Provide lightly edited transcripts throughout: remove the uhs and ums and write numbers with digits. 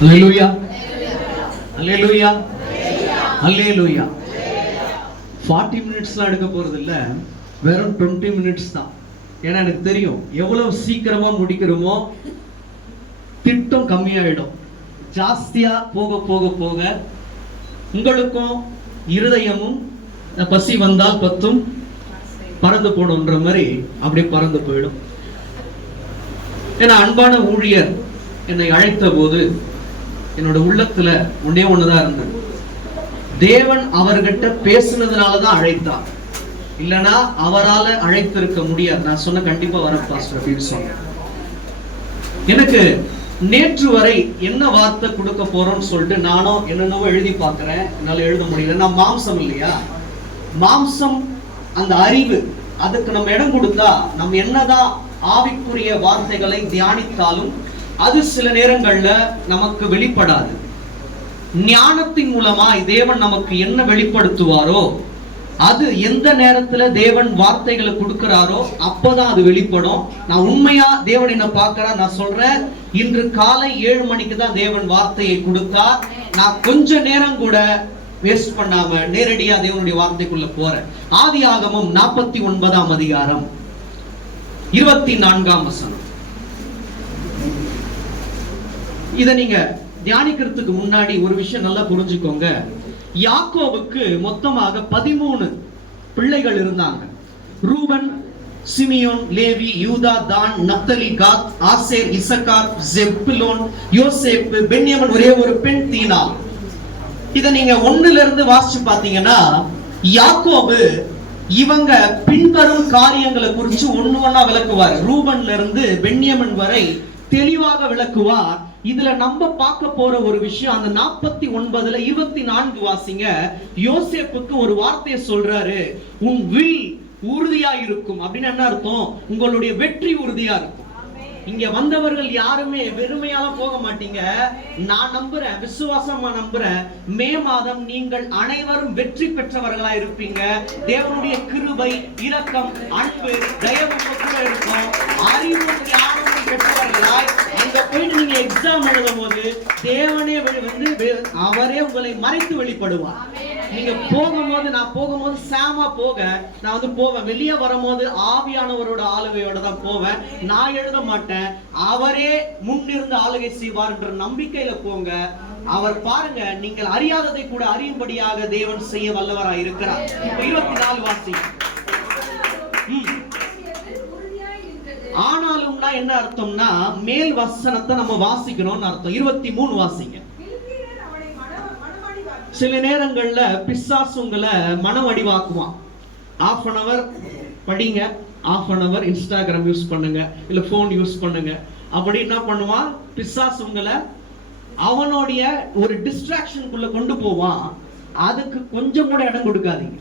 அல்லேலூயா, அல்லேலூயா, அல்லேலூயா. 40 மினிட்ஸ்லாம் எடுக்க போறது இல்ல, வெறும் 20 மினிட்ஸ் தான். ஏன்னா எனக்கு தெரியும் எவ்வளவு சீக்கிரமா முடிக்கிறோமோ திட்டம் கம்மியாயிடும். ஜாஸ்தியா போக போக போக உங்களுக்கும் இருதயமும் பசி வந்தால் பத்தும் பறந்து போடும்ன்ற மாதிரி அப்படியே பறந்து போயிடும். ஏன்னா அன்பான ஊழியர் என்னை அழைத்த போது என்னோட உள்ளத்துல ஒன்னே ஒண்ணுதான் இருந்தது. தேவன் அவர்கிட்ட பேசுனதுனாலதான் அழைத்தார், இல்லனா அவரால அழைத்திருக்க முடியாது. நான் சொன்ன கண்டிப்பா வர பாஸ்டர் அப்படின்னு சொன்னேன். எனக்கு நேற்று வரை என்ன வார்த்தை கொடுக்க போறோம்னு சொல்லிட்டு நானும் என்னென்னவோ எழுதி பார்க்கிறேன், என்னால எழுத முடியல. நான் மாம்சம் இல்லையா, மாம்சம் அந்த அறிவு, அதுக்கு நம்ம இடம் கொடுத்தா நம்ம என்னதான் ஆவிக்குரிய வார்த்தைகளை தியானித்தாலும் அது சில நேரங்கள்ல நமக்கு வெளிப்படாது. ஞானத்தின் மூலமாய் தேவன் நமக்கு என்ன வெளிப்படுத்துவாரோ, அது எந்த நேரத்துல தேவன் வார்த்தைகளை கொடுக்கிறாரோ அப்பதான் அது வெளிப்படும். நான் உண்மையா தேவன் என்ன பார்க்கிறா, நான் சொல்றேன், இன்று காலை 7 மணிக்கு தான் தேவன் வார்த்தையை கொடுத்தா. நான் கொஞ்ச நேரம் கூட வேஸ்ட் பண்ணாம நேரடியா தேவனுடைய வார்த்தைக்குள்ள போறேன். ஆதியாகமம் 49ஆம் அதிகாரம் 24ஆம் வசனம். இத நீங்க தியானிக்கிறதுக்கு முன்னாடி ஒரு விஷயம் நல்லா புரிஞ்சுக்கோங்க. யாக்கோபுக்கு மொத்தமாக 13 பிள்ளைகள் இருந்தாங்க. ரூபன், சிமியோன், லேவி, யூதா, தான், நப்தலி, காத், ஆசேர், இசக்கார், செபுலோன், யோசேப்பு, பென்யமீன், ஒரே ஒரு பெண் தீனா. இத நீங்க 1ல இருந்து வாசிச்சு பாத்தீங்கன்னா யாக்கோபு இவங்க பின்வரும் காரியங்களை குறித்து ஒண்ணா விளக்குவார். ரூபன்ல இருந்து பென்யமீன் வரை தெளிவாக விளக்குவார். இதுல நம்ம பார்க்க போற ஒரு விஷயம், அந்த 49ல 24 வாசிங்க. யோசேப்புக்கு ஒரு வார்த்தையை சொல்றாரு, உன் வில் உறுதியா இருக்கும். அப்படின்னு என்ன அர்த்தம்? உங்களுடைய வெற்றி உறுதியா இருக்கும். இங்க வந்தவர்கள் யாருமே வெறுமையால போக மாட்டீங்க. நான் நம்புறேன், விசுவாசமா நம்புறேன், மே மாதம் நீங்கள் அனைவரும் வெற்றி பெற்றவர்களா இருப்பீங்க. தேவனுடைய கிருபை, இரக்கம், அன்பு, தயவு கூட இருக்கும். அறிவு ஞானம் பெற்றவர்களாய் அங்க போயிட்டு நீங்க எக்ஸாம் எழுதும் போது தேவனே வந்து அவரே உங்களை மறைத்து வெளிப்படுவார். நீங்க போகும்போது, நான் போகும்போது சாமா நான் வந்து போவேன், வெளியே வரும்போது ஆவியானவரோட ஆளுகையோட தான் போவேன். நான் எழுத மாட்டேன், அவரே முன்னிருந்து ஆளுகை செய்வார் என்ற நம்பிக்கையில போங்க. அவர் பாருங்க, நீங்கள் அறியாததை கூட அறியும்படியாக தேவன் செய்ய வல்லவராய் இருக்கிறார். 24 வாசி. ஆனாலும்னா என்ன அர்த்தம்னா, மேல் வசனத்தை நம்ம வாசிக்கணும்னு அர்த்தம். 23 வாசிங்க. சில நேரங்கள்ல பிசாசு உங்களை மனவடிவாக்குவான். 1/2 hour படிங்க, 1/2 hour இன்ஸ்டாகிராம் யூஸ் பண்ணுங்க, இல்ல போன் யூஸ் பண்ணுங்க. அப்படி என்ன பண்ணுவான் பிசாசு உங்களை அவனுடைய ஒரு டிஸ்ட்ராக்ஷனுக்குள்ள கொண்டு போவான். அதுக்கு கொஞ்சம் கூட இடம் கொடுக்காதீங்க.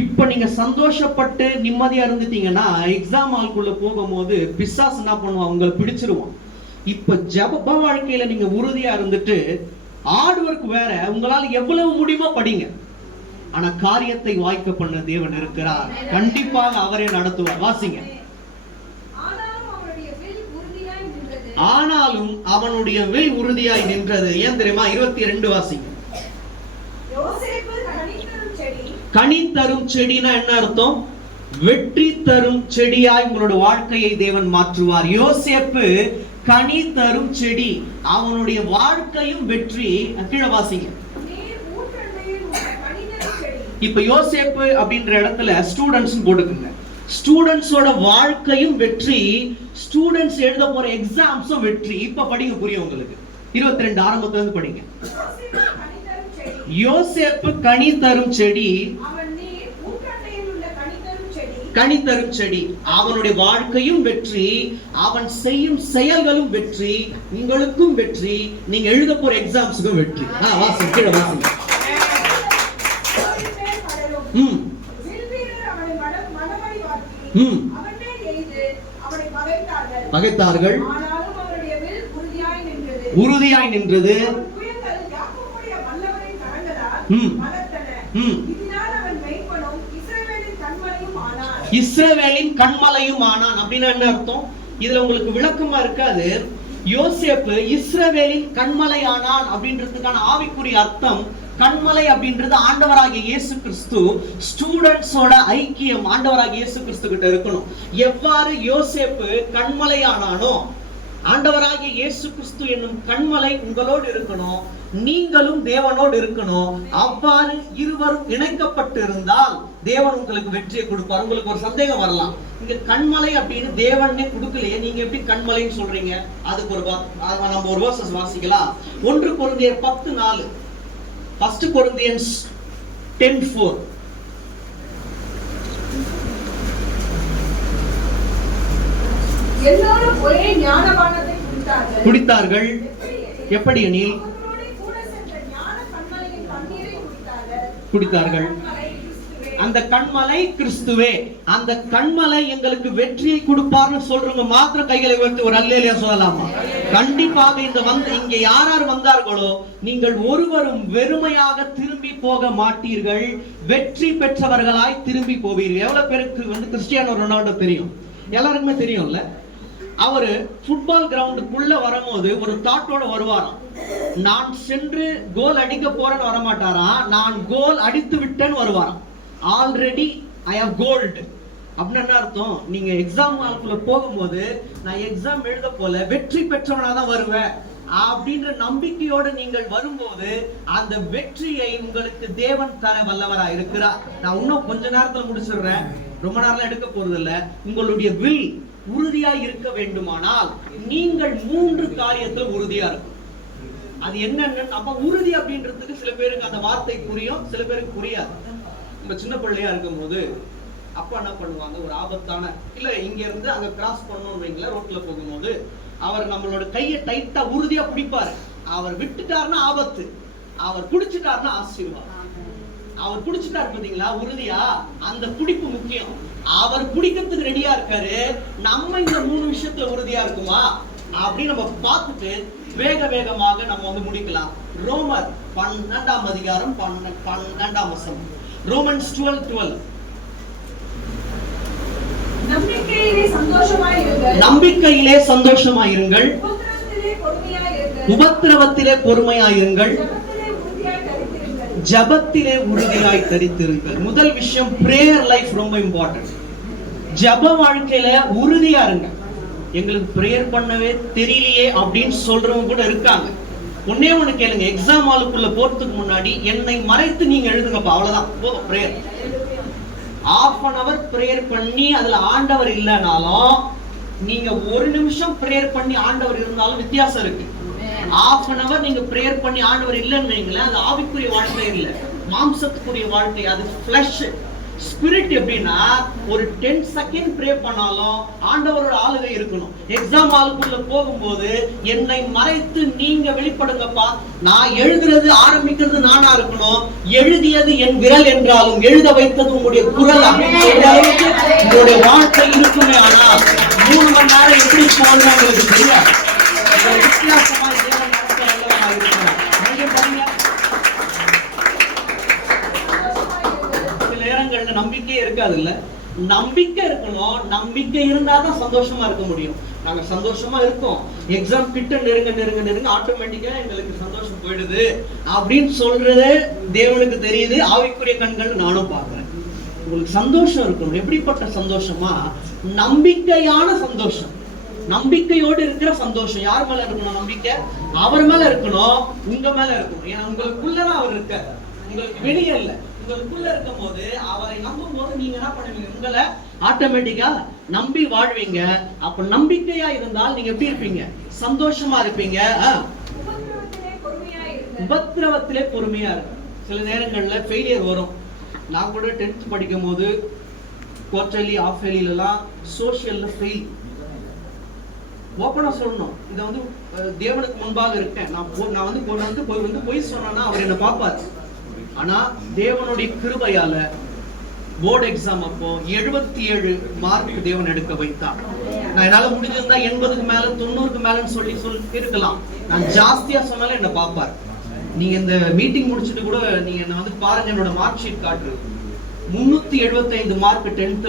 இப்ப நீங்க சந்தோஷப்பட்டு நிம்மதியா இருந்துட்டீங்கன்னா எக்ஸாம் ஹால்குள்ள போகும்போது பிசாசு என்ன பண்ணுவான், உங்களை பிடிச்சிருவான். இப்ப ஜெப வாழ்க்கையில நீங்க உறுதியா இருந்துட்டு ஹார்ட் ஒர்க் வேற, உங்களால எவ்வளவு முடியுமோ படிங்க. ஆனா காரியத்தை வாய்க்க பண்ண தேவன் இருக்கிறார், கண்டிப்பாக அவரே நடத்துவார். வாசிங்க. ஆனாலும் அவனுடைய வில் உறுதியாய் நின்றது. ஏன் தெரியுமா? 22 வாசிங்க. கனி தரும் செடினா என்ன அர்த்தம்? வெற்றி தரும் செடியாய் உங்களோட வாழ்க்கையை தேவன் மாற்றுவார். யோசேப்பு கனி தரும் செடி, அவனுடைய வாழ்க்கையும் வெற்றி. கீழே வாசிங்க. இப்ப யோசேப்பு அப்படின்ற இடத்துல ஸ்டூடெண்ட்ஸ் போட்டுக்குங்க. ஸ்டூடெண்ட்ஸோட வாழ்க்கையும் வெற்றி, ஸ்டூடெண்ட்ஸ் எழுத போற எக்ஸாம்ஸும் வெற்றி. இப்ப படிங்க, புரியும் உங்களுக்கு. 22 ஆரம்பத்துல இருந்து படிங்க. யோசேப்பு கனி தரும் செடி, கனி தரும் செடி, அவனுடைய வாழ்க்கையும் வெற்றி, அவன் செய்யும் செயல்களும் வெற்றி, உங்களுக்கும் வெற்றி, நீங்க எழுத போற எக்ஸாம்ஸுக்கும் வெற்றி. வாசிங்க, கீழே வாசிங்க. பகைத்தார்கள், உறுதியாய் நின்றது. இஸ்ரவேலின் கண்மலையும் ஆனான். அப்படின்னா என்ன அர்த்தம்? இதுல உங்களுக்கு விளக்கமா இருக்காது. யோசேப்பு இஸ்ரவேலின் கண்மலையானான் அப்படின்றதுக்கான ஆவிக்குரிய அர்த்தம், கண்மலை அப்படின்றது ஆண்டவராகிய இயேசு கிறிஸ்து, ஸ்டூடெண்ட்ஸோட ஐக்கியம் ஆண்டவராகிய இயேசு கிறிஸ்து கிட்ட இருக்கணும். எவ்வாறு யோசேப்பு கண்மலையானானோ, ஆண்டவராகிய இயேசு கிறிஸ்து என்னும் கண்மலை உங்களோடு இருக்கணும், நீங்களும் தேவனோடு இருக்கணும். அவ்வாறு இருவரும் இணைக்கப்பட்டு இருந்தால் தேவன் உங்களுக்கு வெற்றியை கொடுப்பார். உங்களுக்கு ஒரு சந்தேகம் வரலாம், இங்க கண்மலை அப்படின்னு தேவனே கொடுக்கலையே, நீங்க எப்படி கண்மலைன்னு சொல்றீங்க? அதுக்கு நம்ம ஒரு வேர்சஸ் வாசிக்கலாம். 1 கொரிந்தியர் 10:4, 1 Corinthians 10:4. எல்லாரும் ஒரே ஞானபானத்தை குடித்தார்கள். எப்படி எனில் குடித்தார்கள். அந்த கண்மலை கிறிஸ்துவே. அந்த கண்மலை எங்களுக்கு வெற்றியை கொடுப்பார்னு சொல்றவங்க மாத்திரம் கைகளை உயர்த்தி ஒரு அல்லேலூயா சொல்லலாமா? கண்டிப்பாக இங்க யார் யார் வந்தார்களோ நீங்கள் ஒருவரும் வெறுமையாக திரும்பி போக மாட்டீர்கள், வெற்றி பெற்றவர்களாய் திரும்பி போவீர்கள். எவ்வளவு பேருக்கு கிறிஸ்டியானோ ரொனால்டோ தெரியும்? எல்லாருக்குமே தெரியும்ல. அவரு ஃபுட்பால் கிரவுண்டுக்குள்ள வரும்போது ஒரு தாட்டோட வருவாராம், நான் சென்று கோல் அடிக்க போறேன்னு வரமாட்டாராம், நான் கோல் அடித்து விட்டேன்னு வருவாராம். ஆல்ரெடி ஐ ஹவ் கோல்டு அப்படின்னு என்ன அர்த்தம்? நீங்க எக்ஸாம் ஹாலுக்குள்ள போகும்போது நான் எக்ஸாம் எழுத போல வெற்றி பெற்றவனா தான் வருவேன் அப்படின்ற நம்பிக்கையோடு நீங்கள் வரும்போது அந்த வெற்றியை உங்களுக்கு தேவன் தர வல்லவரா இருக்கிறார். நான் இன்னும் கொஞ்ச நேரத்துல முடிச்சிடுறேன், ரொம்ப நேரம் எடுக்க போறது இல்ல. உங்களுடைய வில் உறுதியா இருக்க வேண்டுமானால் நீங்கள் 3 காரியத்துல உறுதியா இருக்கும். அது என்னன்னு அப்ப உறுதி அப்படின்றதுக்கு சில பேருக்கு அந்த வார்த்தை புரியும், சில பேருக்கு புரியாது. நம்ம சின்ன பிள்ளையா இருக்கும் போது அப்பா என்ன பண்ணுவாங்க, ஒரு ஆபத்தான இல்ல இங்க இருந்து அங்க கிராஸ் பண்ணணும் வைங்களேன், ரோட்ல போகும்போது அவர் நம்மளோட கையை டைட்டா உறுதியா பிடிப்பாரு. அவர் விட்டுட்டாருன்னா ஆபத்து, அவர் பிடிச்சிட்டாருன்னா ஆசீர்வாதம். அவர் பிடிச்சிட்டாரு பாத்தீங்களா உறுதியா, அந்த பிடிப்பு முக்கியம். அவர் பிடிக்கிறதுக்கு ரெடியா இருக்காரு, நம்ம இந்த 3 விஷயத்துல உறுதியா இருக்குமா அப்படின்னு நம்ம பார்த்துட்டு வேக வேகமாக நம்ம முடிக்கலாம். ரோமர் 12ஆம் அதிகாரம் 12ஆம் வசனம். ரோமன்ஸ் 12:12. நம்பிக்கையிலே சந்தோஷமாயிருங்கள், உபத்திரவத்திலே பொறுமையாயிருங்கள், ஜபத்திலே உறுதியாய் தரித்திருங்கள். முதல் விஷயம், பிரேயர் லைஃப் ரொம்ப இம்பார்ட்டன்ட். ஜப வாழ்க்கையில உறுதியா இருங்க. எங்களுக்கு பிரேயர் பண்ணவே தெரியலையே அப்படின்னு சொல்றவங்க கூட இருக்காங்க. ஒன்னே ஒண்ணு கேளுங்க, எக்ஸாம் ஹாலுக்குள்ள போறதுக்கு முன்னாடி என்னை மறைத்து நீங்க எழுதுங்கப்பா, அவ்வளவுதான் போதும். பிரேயர் ½ an hour பிரேயர் பண்ணி அதுல ஆண்டவர் இல்லைனாலும், நீங்க 1 நிமிஷம் பிரேயர் பண்ணி ஆண்டவர் இருந்தாலும் வித்தியாசம் இருக்கு. ½ an hour நீங்க பிரேயர் பண்ணி ஆண்டவர் இல்லைன்னு வைங்களேன், அது ஆவிக்குரிய வாழ்க்கை இல்லை, மாம்சத்துக்குரிய வாழ்க்கை, அது ஃபிளஷ். ஸ்பிரிட் எப்படின்னா ஒரு 10 செகண்ட் ப்ரே பண்ணாலும் ஆண்டவரோட ஆளுகை இருக்கணும். எக்ஸாம் ஹாலுக்குள்ள போகும்போது என்னை மறைத்து நீங்க வெளிப்படுங்கப்பா, நான் எழுதுறது ஆரம்பிக்கிறது நானா இருக்கணும், எழுதியது என் விரல் என்றாலும் எழுத வைத்தது உங்களுடைய குரல் அப்படின்னு சொல்ற அளவுக்கு உங்களுடைய வாழ்க்கை இருக்குமே. ஆனா 3 மணி நேரம் எப்படி போகணும் உங்களுக்கு தெரியாது. வித்தியாசமா தேவன் நடத்த வல்லவராக இருக்கிறார். நீங்க பாருங்க, நம்பிக்கை இருக்காது இல்ல, நம்பிக்கை இருக்கணும். நம்பிக்கை இருந்தாதான் சந்தோஷமா இருக்க முடியும். நாங்க சந்தோஷமா இருக்கோம், எக்ஸாம் கிட்ட நெருங்க நெருங்க நெருங்க ஆட்டோமேட்டிக்கா எங்களுக்கு சந்தோஷம் போயிடுது அப்படின்னு சொல்றது தேவனுக்கு தெரியுது, ஆவிக்குரிய கண்கள் நானும் பாக்குறேன். உங்களுக்கு சந்தோஷம் இருக்கணும். எப்படிப்பட்ட சந்தோஷமா? நம்பிக்கையான சந்தோஷம், நம்பிக்கையோடு இருக்கிற சந்தோஷம். யார் மேல இருக்கணும் நம்பிக்கை? அவர் மேல இருக்கணும், உங்க மேல இருக்கணும். ஏன்னா உங்களுக்குள்ளதான் அவர் இருக்க, உங்களுக்கு வெளியே இல்ல. உங்களுக்குள்ள இருக்கும் போது அவரை நம்பும் போது நீங்க என்ன பண்ணுவீங்க? உங்களை ஆட்டோமேட்டிக்கா நம்பி வாழ்வீங்க. அப்ப நம்பிக்கையா இருந்தால் நீங்க எப்படி இருப்பீங்க? சந்தோஷமா இருப்பீங்க. உபத்திரவத்திலே பொறுமையா இருக்கு. சில நேரங்கள்ல ஃபெயிலியர் வரும். நான் கூட 10th படிக்கும் போது குவார்டர்லி ஆஃப் இயர்லி எல்லாம் சோஷியல்ல ஃபெயில். ஓப்பனா சொல்லணும், இதை தேவனுக்கு முன்பாக இருக்கேன். நான் போய் சொன்னா அவர் என்ன பார்ப்பாரு. ஆனா தேவனுடைய கிருபையால போர்டு எக்ஸாம் அப்போ 77 மார்க் தேவன் எடுக்க வைத்தார். நான் என்னால முடிஞ்சிருந்தா 80க்கு மேல 90க்கு மேலன்னு சொல்லி இருக்கலாம். நான் ஜாஸ்தியா சொன்னாலும் என்ன பார்ப்பார். நீங்க இந்த மீட்டிங் முடிச்சுட்டு கூட நீங்க என்ன பாருங்க, என்னோட மார்க் ஷீட் காட்டுறது 375 மார்க் 10th.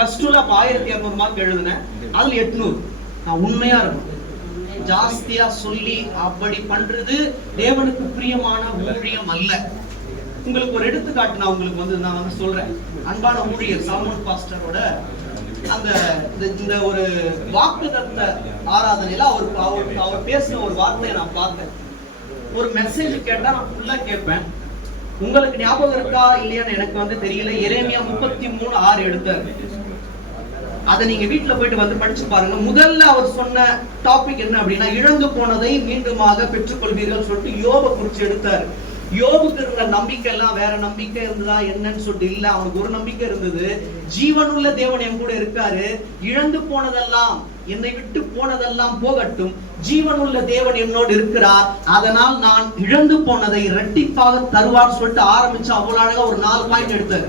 +2ல 1200 மார்க் எழுதுனேன், அதுல 800. நான் உண்மையா இருக்கும், ஜாஸ்தியா சொல்லி அப்படி பண்றது தேவனுக்கு பிரியமான ஊழியம் அல்ல. உங்களுக்கு ஒரு எடுத்துக்காட்டு நான் உங்களுக்கு சொல்றேன். அன்பான ஊழியர் சாலமன் பாஸ்டரோட அந்த இந்த ஒரு வாக்குத்தத்த ஆராதனையில அவர் பேசின ஒரு வார்த்தையை நான் பார்த்தேன். ஒரு மெசேஜ் கேட்டா நான் ஃபுல்லா கேட்பேன். உங்களுக்கு ஞாபகம் இருக்கா இல்லையான்னு எனக்கு தெரியல. எரேமியா 33:6 எடுத்தாரு. அதை நீங்க வீட்டுல போயிட்டு படிச்சு பாருங்க. முதல்ல அவர் சொன்ன டாபிக் என்ன அப்படின்னா, இழந்து போனதை மீண்டுமாக பெற்றுக்கொள்வீர்கள் சொல்லிட்டு யோபை குறிச்சு எடுத்தாரு. யோபுக்கு இருந்த நம்பிக்கை எல்லாம் வேற நம்பிக்கை இருந்ததா என்னன்னு சொல்லிட்டு இல்ல, அவனுக்கு ஒரு நம்பிக்கை இருந்தது. ஜீவனுள்ள தேவன் என் கூட இருக்காரு, இழந்து போனதெல்லாம் என்னை விட்டு போனதெல்லாம் போகட்டும், ஜீவனுள்ள தேவன் என்னோடு இருக்கிறார், அதனால் நான் இழந்து போனதை இரட்டிப்பாக தருவார் சொல்லிட்டு ஆரம்பிச்சு அவ்வளவு அழகா ஒரு 4 பாயிண்ட் எடுத்தாரு.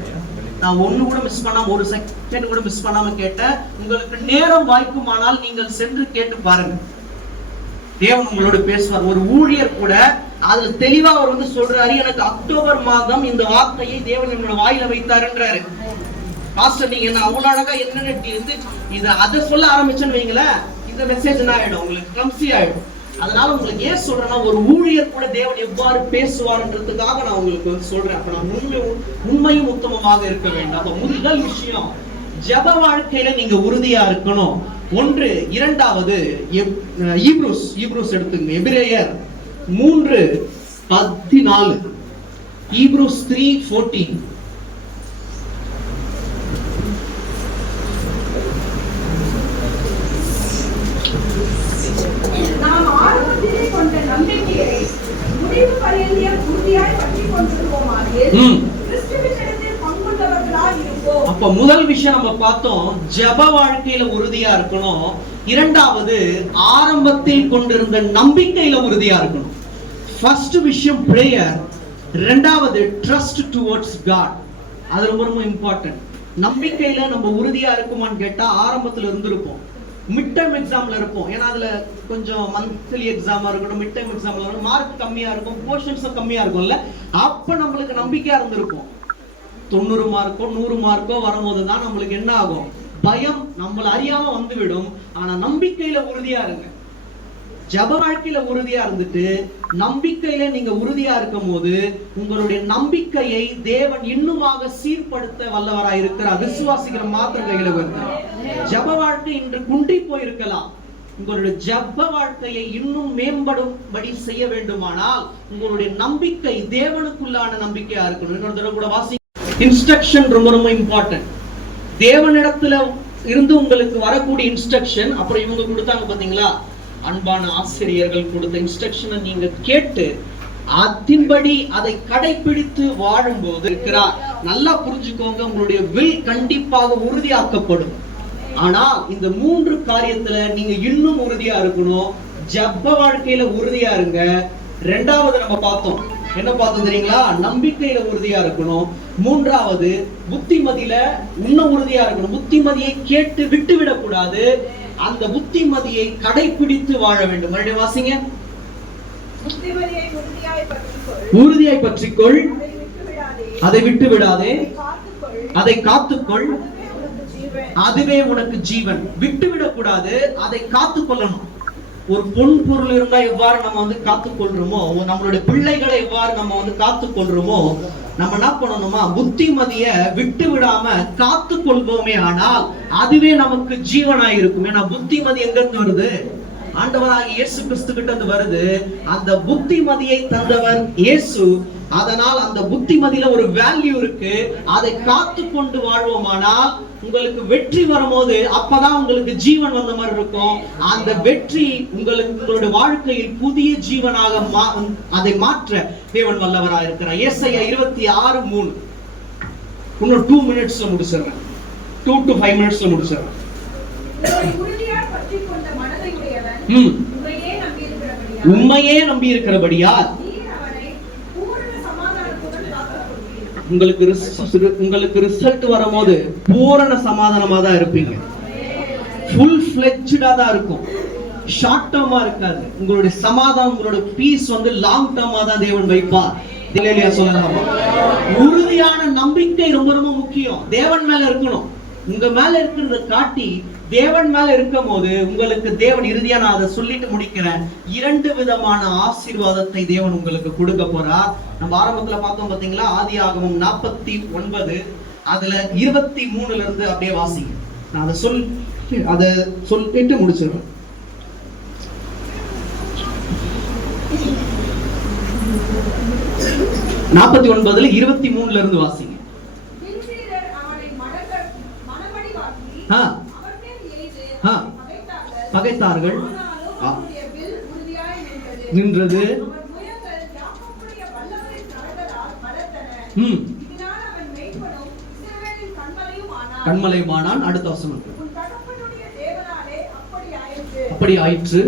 நான் ஒண்ணு கூட மிஸ் பண்ணாம, ஒரு செகண்ட் கூட மிஸ் பண்ணாம கேட்டேன். உங்களுக்கு நேரம் வாய்க்குமானால் நீங்கள் சென்று கேட்டு பாருங்க. தேவன் உங்களோட பேசுவார். ஒரு ஊழியர் கூட அதுல தெளிவா அவர் சொல்றாரு, எனக்கு அக்டோபர் மாதம் இந்த வார்த்தையை தேவன் என்னோட வாயில வைத்தாருன்றாரு. பாஸ்டர் நீங்க என்ன அவ்வளவு அழகா என்னன்னு இதை அதை சொல்ல ஆரம்பிச்சேன்னு வைங்களேன், இந்த மெசேஜ் என்ன ஆயிடும், உங்களுக்கு கிளம்சி ஆயிடும். அதனால உங்களுக்கு ஏன் சொல்றேன்னா, ஒரு ஊழியர் கூட தேவன் எவ்வாறு பேசுவார்ன்றதுக்காக நான் உங்களுக்கு சொல்றேன். அப்ப நான் உண்மையும் உத்தமமாக இருக்க வேண்டும். அப்ப முதல் விஷயம், ஜெப வாழ்க்கையில நீங்க உறுதியா இருக்கணும். ஒன்று. இரண்டாவது, ஈப்ரூஸ் எடுத்துங்க. எபிரேயர் 3:14. ஈப்ரூஸ் 3:14. நாம் ஆரம்பத்திலே கொண்ட நம்பிக்கையை முடிவு பரியந்தம் உறுதியாய் பற்றிக் கொண்டிருப்போமாகில் கிறிஸ்துவினிடத்தில் பங்குள்ளவர்களாய் இருப்போம். அப்ப முதல் விஷயம் நம்ம பார்த்தோம், ஜெப வாழ்க்கையில உறுதியா இருக்கணும். இரண்டாவது, ஆரம்பத்தில் கொண்டிருந்த நம்பிக்கையில உறுதியா இருக்கணும். ஃபர்ஸ்ட் விஷயம் பிரேயர், இரண்டாவது ட்ரஸ்ட் டுவர்ட்ஸ் காட். அது ரொம்ப இம்பார்ட்டன்ட். நம்பிக்கையில நம்ம உறுதியா இருக்குமான்னு கேட்டா, ஆரம்பத்துல இருந்திருப்போம், மிட் டைம் எக்ஸாம்ல இருப்போம். ஏன்னா அதுல கொஞ்சம் மந்த்லி எக்ஸாமா இருக்கட்டும், மிட் டைம் எக்ஸாம்ல இருக்கட்டும், மார்க் கம்மியா இருக்கும், போர்ஷன்ஸும் கம்மியா இருக்கும்ல. அப்ப நம்மளுக்கு நம்பிக்கையா இருந்திருக்கும். 90 மார்க்கோ 100 மார்க்கோ வரும்போது தான் நம்மளுக்கு என்ன ஆகும், பயம் நம்மள அறியாம வந்துவிடும். ஆனா நம்பிக்கையில உறுதியா இருங்க. ஜெப வாழ்க்கையில உறுதியா இருந்துட்டு நம்பிக்கையில நீங்க உறுதியா இருக்கும் போது உங்களுடைய நம்பிக்கையை தேவன் இன்னுமாக சீர்படுத்த வல்லவராய் இருக்கிறார். விசுவாசிக்கிற மாத்திரம் கையில வருது. ஜெப வாழ்க்கை இன்று குன்றி போயிருக்கலாம். உங்களுடைய ஜெப வாழ்க்கையை இன்னும் மேம்படும்படி செய்ய வேண்டுமானால் உங்களுடைய நம்பிக்கை தேவனுக்குள்ளான நம்பிக்கையா இருக்கணும். இன்னொரு தடவை கூட வாசி. இன்ஸ்ட்ரக்ஷன் ரொம்ப இம்பார்ட்டன்ட். தேவனிடத்துல இருந்து உங்களுக்கு வரக்கூடிய இன்ஸ்ட்ரக்ஷன், அப்புறம் இவங்க கொடுத்தாங்க பாத்தீங்களா, அன்பான ஆசிரியர்கள் கொடுத்த இன்ஸ்ட்ரக்ஷனை நீங்க கேட்டு அதன்படி அதை கடைபிடித்து வாழும்போது இருக்கிறார். நல்லா புரிஞ்சுக்கோங்க, உங்களுடைய வில் கண்டிப்பாக உறுதியாக்கப்படும். ஆனால் இந்த 3 காரியத்துல நீங்க இன்னும் உறுதியா இருக்கணும். ஜெப வாழ்க்கையில உறுதியா இருங்க. இரண்டாவது நம்ம பார்த்தோம், என்ன பார்த்தோம் தெரியுங்களா, நம்பிக்கையில உறுதியா இருக்கணும். மூன்றாவது, புத்திமதியில இன்னும் உறுதியா இருக்கணும். புத்திமதியை கேட்டு விட்டு விடக்கூடாது, அந்த புத்திமதியை கடைபிடித்து வாழ வேண்டும். மறுபடியும் வாசிங்க. உறுதியாய் பற்றிக்கொள், அதை விட்டு விடாதே, அதை காத்துக்கொள், அதுவே உனக்கு ஜீவன். விட்டு விடக்கூடாது, அதை காத்துக்கொள்ளணும். ஒரு பொன் பொருள் இருந்தா எவ்வாறு நம்ம காத்துக்கொள்றோமோ, நம்மளுடைய பிள்ளைகளை எவ்வாறு நம்ம காத்துக்கொள்றோமோ, நம்ம என்ன பண்ணணுமா, புத்திமதிய விட்டு விடாம காத்து கொள்வோமே, ஆனால் அதுவே நமக்கு ஜீவனாய் இருக்கும். ஏன்னா புத்திமதி எங்க இருந்து வருது, ஆண்டவராகிய இயேசு கிறிஸ்து கிட்ட இருந்து வருது. அந்த புத்திமதியை தந்தவர் இயேசு. அதனால் அந்த புத்திமதியில ஒரு வேல்யூ இருக்கு. அதை காத்து கொண்டு வாழ்வோமானால் உங்களுக்கு வெற்றி வரும்போது அப்பதான் உங்களுக்கு ஜீவன் வந்த மாதிரி இருக்கும். அந்த வெற்றி உங்களுடைய வாழ்க்கையில் புதிய ஜீவனாக அதை மாற்ற தேவன் வல்லவராக இருக்கிறார். ஏசாயா 26:3. இன்னும் 2 மினிட்ஸ்ல முடிச்சிடுறேன். 2 to 5 மினிட்ஸ்ல முடிச்சிடுறேன். உண்மையே நம்பி இருக்கிறபடியால் உங்களுக்கு ரிசல்ட் வரும்போது பூரண சமாதானமா தான் இருப்பீங்க. ஃபுல் ஃப்ளெட்ஜ்டா தான் இருக்கும். ஷார்ட் டர்மா இருக்காது. உங்களுடைய சமாதானம், உங்களுடைய பீஸ் லாங் டர்மா தான் தேவன் வைப்பார். இல்லையா சொல்லலாமா? உறுதியான நம்பிக்கை ரொம்ப ரொம்ப முக்கியம். தேவன் மேல இருக்கணும். உங்க மேல இருக்கிறத காட்டி தேவன் மேல இருக்கும் போது உங்களுக்கு தேவன், இறுதியா நான் அதை சொல்லிட்டு முடிக்கிறேன், 2 விதமான ஆசீர்வாதத்தை தேவன் உங்களுக்கு கொடுக்க போறார். நம்ம ஆரம்பத்துல பார்த்தோம் பாத்தீங்களா, ஆதியாகமம் 49 அதுல 23 இருந்து அப்படியே வாசிங்க. நான் அதை சொல்லிட்டு முடிச்சிடுறேன். 49 23 இருந்து வாசிங்க. பகைத்தார்கள், நின்றது. கண்மலையுமானான். அடுத்த வசனம், அப்படி ஆயிற்று,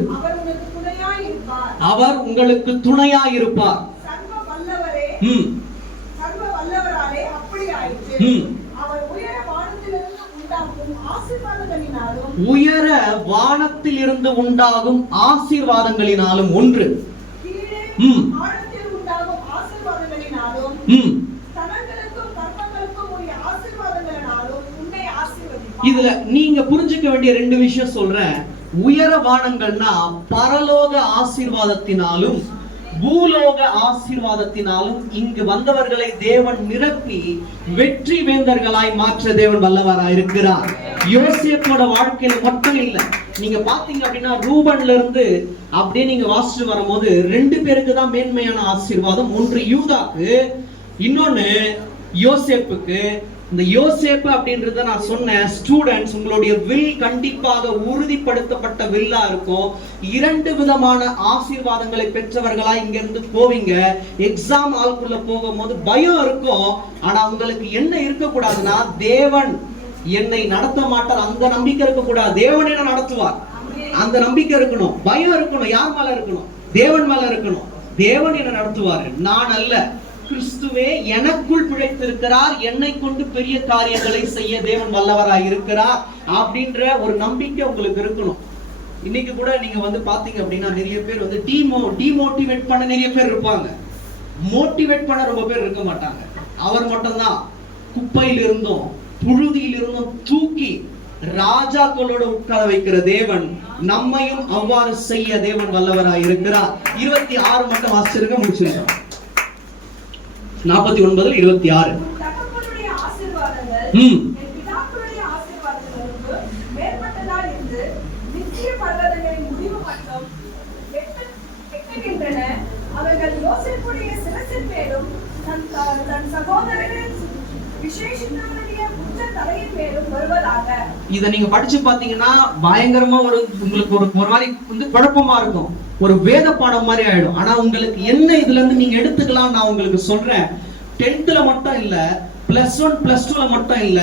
அவர் உங்களுக்கு துணையாயிருப்பார். உயர வானத்தில் இருந்து உண்டாகும் ஆசீர்வாதங்களினாலும் ஒன்று, இதுல நீங்க புரிஞ்சுக்க வேண்டிய 2 விஷயம் சொல்றேன். உயர வானங்கள்னா பரலோக ஆசீர்வாதத்தினாலும் பூலோக ஆசீர்வாதத்தினாலும் இங்கு வந்தவர்களை தேவன் நிரப்பி வெற்றி வேந்தர்களாய் மாற்ற தேவன் வல்லவராய் இருக்கிறார். யோசேப்போட வாழ்க்கையில மட்டும் இல்ல, நீங்க பாத்தீங்க அப்படின்னா ரூபன்ல இருந்து அப்படியே நீங்க வாசிச்சு வரும்போது 2 பேருக்கு தான் மேன்மையான ஆசீர்வாதம். ஒன்று யூதாக்கு, இன்னொன்னு யோசேப்புக்கு. இந்த யோசேப்பு அப்படின்றத நான் சொன்னேன், ஸ்டூடெண்ட்ஸ் உங்களுடைய வில் கண்டிப்பாக உறுதிப்படுத்தப்பட்ட வில்லா இருக்கும். 2 விதமான ஆசீர்வாதங்களை பெற்றவர்களா இங்க இருந்து போவீங்க. எக்ஸாம் ஆளுக்குள்ள போகும்போது பயம் இருக்கும், ஆனா உங்களுக்கு என்ன இருக்க கூடாதுன்னா, தேவன் என்னை நடத்த மாட்டார் அந்த நம்பிக்கை இருக்க கூடாது. தேவன் என்ன நடத்துவார் அந்த நம்பிக்கை இருக்கணும். பயம் இருக்கணும். யார் மேல இருக்கணும்? தேவன் மேல இருக்கணும். தேவன் என்ன நடத்துவாரு, நான் அல்ல. கிறிஸ்துவே எனக்குள் பிழைத்திருக்கிறார், என்னை கொண்டு பெரிய காரியங்களை செய்ய தேவன் வல்லவராய் இருக்கிறார் அப்படின்ற ஒரு நம்பிக்கை உங்களுக்கு இருக்கணும். இன்னைக்கு கூட நீங்க வந்து பாத்தீங்க அப்படின்னா நிறைய பேர் வந்து டிமோட்டிவேட் பண்ண நிறைய பேர் இருப்பாங்க, மோட்டிவேட் பண்ண ரொம்ப பேர் இருக்க மாட்டாங்க. அவர் மட்டும்தான் குப்பையில் இருந்தும் புழுதியில் இருந்தும் தூக்கி ராஜாக்களோட உட்கார வைக்கிற தேவன், நம்மையும் அவ்வாறு செய்ய தேவன் வல்லவராய் இருக்கிறார். 26 மட்டும் வாசிச்சிருக்க, முடிச்சிருக்கோம். 49 26. இத நீங்க படிச்சு பாத்தீங்கன்னா பயங்கரமா உங்களுக்கு ஒரு மாதிரி வந்து குழப்பமா இருக்கும், ஒரு வேத பாடம் மாதிரி ஆயிடும். ஆனா உங்களுக்கு என்ன இதுல இருந்து நீங்க எடுத்துக்கலாம் நான் உங்களுக்கு சொல்றேன். 10th மட்டும் இல்ல, +1 +2 மட்டும் இல்ல,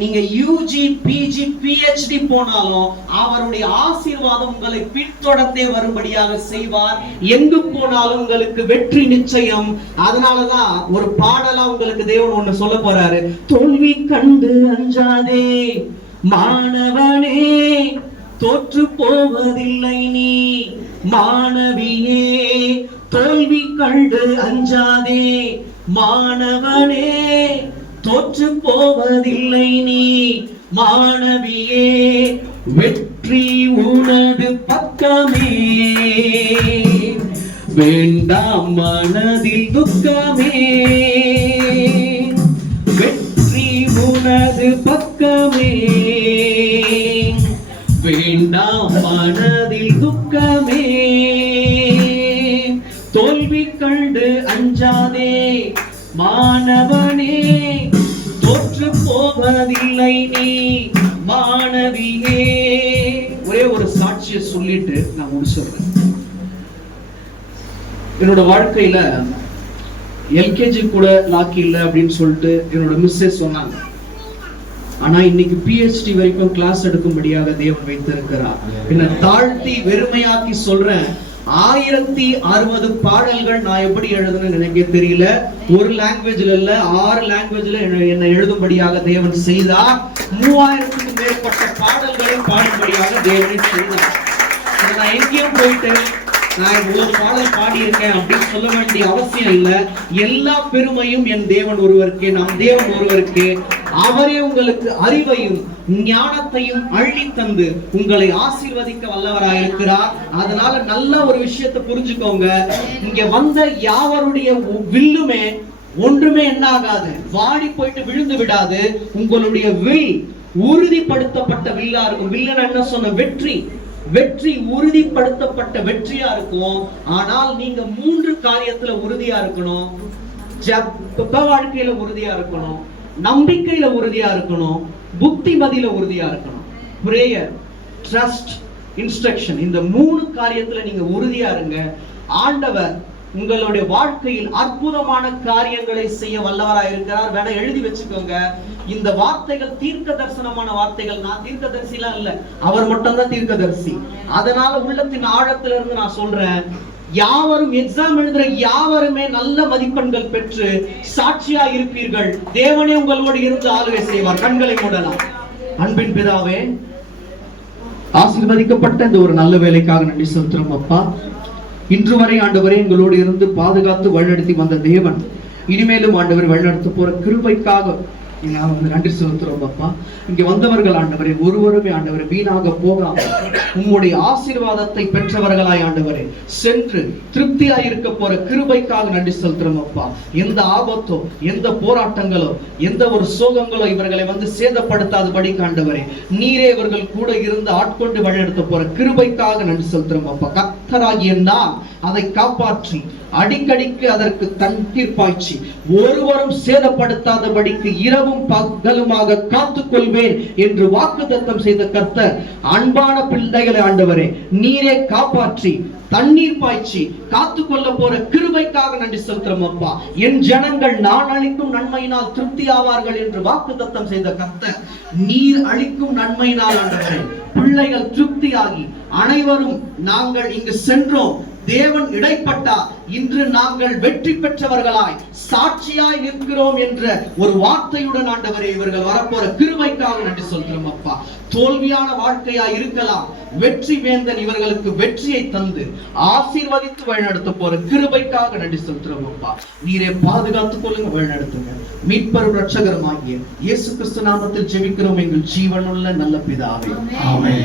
நீங்க யூஜி பிஜி பிஹெச்டி போனாலும் அவருடைய ஆசீர்வாதம் உங்களை பின்தொடர்ந்தே வரும்படியாக செய்வார். எங்கு போனாலும் உங்களுக்கு வெற்றி நிச்சயம். அதனாலதான் ஒரு பாடலா உங்களுக்கு தேவன் ஒண்ணு சொல்ல போறாரு, தோல்வி கண்டு அஞ்சாதே மாணவனே, தோற்று போவதில்லை நீ மாணவியே. தோல்வி கண்டு அஞ்சாதே மாணவனே, தோற்று போவதில்லை நீ மாணவியே. வெற்றி உனது பக்கமே, வேண்டாம் மனதில் துக்கமே. வெற்றி உனது பக்கமே, வேண்டாம் மனதில் துக்கமே. தோல்வி கண்டு அஞ்சாதே மாணவனே, தோற்று போவதில்லை நீ மாணவியே. ஒரே ஒரு சாட்சியை சொல்லிட்டு நான் முடிச்சிடுறேன். என்னோட வாழ்க்கையில எல்கேஜி கூட லாக்கி இல்லை அப்படின்னு சொல்லிட்டு என்னோட மிஸ்ஸஸ் சொன்னாங்க. ஆனா இன்னைக்கு பிஹெச்டி வரைக்கும் கிளாஸ் எடுக்கும்படியாக தேவன் வைத்திருக்கிறார். என்ன தாழ்த்தி வெறுமையாக்கி சொல்றேன், 1060 பாடல்கள் நான் எப்படி எழுதுன்னு எனக்கே தெரியல. ஒரு லாங்குவேஜ்ல இல்ல, 6 லாங்குவேஜ்ல என்னை எழுதும்படியாக தேவன் செய்தார். 3000க்கும் மேற்பட்ட பாடல்களை பாடும்படியாக தேவனை செய்தார். நான் எங்கேயும் போயிட்டு நான் இவ்வளவு பாடல் பாடியிருக்கேன் அப்படின்னு சொல்ல வேண்டிய அவசியம் இல்லை. எல்லா பெருமையும் என் தேவன் ஒருவருக்கு, நம் தேவன் ஒருவருக்கு. அவரே உங்களுக்கு அறிவையும் ஞானத்தையும் அள்ளி தந்து உங்களை ஆசீர்வதிக்க வல்லவராயிருக்கிறார். அதனால நல்ல ஒரு விஷயத்தை புரிஞ்சுக்கோங்க. இங்க வந்த யாவருடைய வில்லுமே ஒன்றுமே என்ன ஆகாது, வாடி போயிட்டு விழுந்து விடாது. உங்களுடைய வில் உறுதிப்படுத்தப்பட்ட வில்லா இருக்கும். வில்லுன்னு என்ன சொன்ன, வெற்றி உறுதிப்படுத்தப்பட்ட வெற்றியா இருக்கும். ஆனால் நீங்க 3 காரியத்துல உறுதியா இருக்கணும். ஜெப வாழ்க்கையில உறுதியா இருக்கணும், நம்பிக்கையில உறுதியா இருக்கணும், புத்திமதியில உறுதியா இருக்கணும். பிரேயர், ட்ரஸ்ட், இன்ஸ்ட்ரக்ஷன், இந்த 3 காரியத்துல நீங்க உறுதியா இருங்க. ஆண்டவர் உங்களுடைய வாழ்க்கையில் அற்புதமான காரியங்களை செய்ய வல்லவராய் இருக்கிறார். வேணா எழுதி வச்சுக்கோங்க. இந்த வார்த்தைகள் தீர்க்க தரிசனமான வார்த்தைகள். நான் தீர்க்கதரிசிலாம் இல்ல, அவர் மட்டும்தான் தீர்க்கதரிசி. அதனால உள்ளத்தின் ஆழத்துல இருந்து நான் சொல்றேன், யாவரும் எக்ஸாம் எழுதுற யாவருமே நல்ல மதிப்பெண்கள் பெற்று சாட்சியா இருப்பீர்கள். தேவனே உங்களோடு இருந்து ஆளுகை செய்வார். கண்களை மூடலாம். அன்பின் பிதாவே, ஆசீர்வதிக்கப்பட்ட இந்த ஒரு நல்ல வேலைக்காக நன்றி செலுத்துறோம் அப்பா. இன்று வரை ஆண்டவரே எங்களோடு இருந்து பாதுகாத்து வழிநடத்தி வந்த தேவன், இனிமேலும் ஆண்டவர் வழிநடத்த போற கிருபைக்காக நன்றி செலுத்துறோம் அப்பா. இங்க வந்தவர்கள் ஆண்டவரே ஒருவருமே ஆண்டவரே வீணாக போகாம உம்முடைய ஆசீர்வாதத்தை பெற்றவர்களாய் ஆண்டவரே சென்று திருப்தியாய் இருக்க போற கிருபைக்காக நன்றி செலுத்துறோம் அப்பா. எந்த ஆபத்தோ, எந்த போராட்டங்களோ, எந்த ஒரு சோகங்களோ இவர்களை வந்து சேதப்படுத்தாதபடி ஆண்டவரே நீரே இவர்கள் கூட இருந்து ஆட்கொண்டு வழிநடத்த போற கிருபைக்காக நன்றி செலுத்துறோம் அப்பா. கர்த்தராகிய நான் அதை காப்பாற்றி அடிக்கடிக்கு அதற்கு தண்ணீர் பாய்ச்சி ஒருவரும் சேதப்படுத்தாதபடிக்கு இரவும் பகலுமாக காத்துக் கொள்வேன் என்று வாக்குத்தத்தம் செய்த கர்த்தர், அன்பான பிள்ளைகளை ஆண்டவரே நீரே காப்பாற்றி தண்ணீர் பாய்ச்சி காத்துக் கொள்ள போற கிருபைக்காக நன்றி செலுத்துறோம் அப்பா. என் ஜனங்கள் நான் அளிக்கும் நன்மையினால் திருப்தி ஆவார்கள் என்று வாக்குத்தத்தம் செய்த கர்த்தர், நீர் அளிக்கும் நன்மையினால் ஆண்டவரே பிள்ளைகள் திருப்தியாகி அனைவரும் நாங்கள் இங்கு சென்றோம், தேவன் இடைப்பட்டா இன்று நாங்கள் வெற்றி பெற்றவர்களாய் சாட்சியாய் நிற்கிறோம் என்ற ஒரு வார்த்தையுடன் ஆண்டவரே இவர்கள் வரப்போற கிருபைக்காக நன்றி சொல்கிறோம் அப்பா. தோல்வியான வாழ்க்கையா இருக்கலாம், வெற்றி வேந்தன் இவர்களுக்கு வெற்றியை தந்து ஆசீர்வதித்து வழிநடத்த போற கிருபைக்காக நன்றி சொல்கிறோம் அப்பா. நீரே பாதுகாத்துக் கொள்ளுங்க, வழிநடத்துங்க. மீட்பரும் இரட்சகருமாகிய இயேசு கிறிஸ்து நாமத்தில் ஜெபிக்கிறோம் எங்கள் ஜீவனுள்ள நல்ல பிதாவே, ஆமென்.